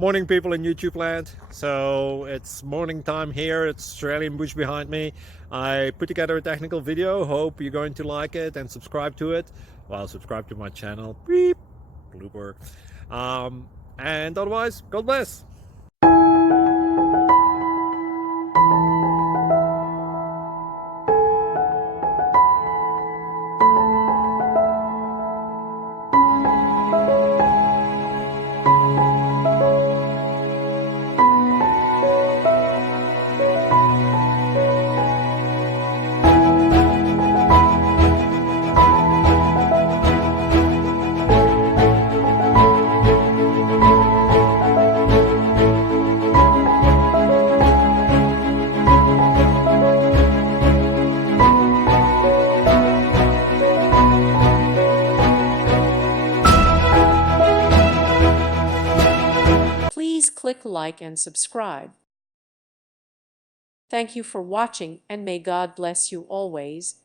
Morning, people in YouTube land. So it's morning time here. It's Australian bush behind me. I put together a technical video. Hope you're going to like it and subscribe to it. Well, subscribe to my channel. Beep. Blooper. And otherwise, God bless. Please click like and subscribe. Thank you for watching, and may God bless you always.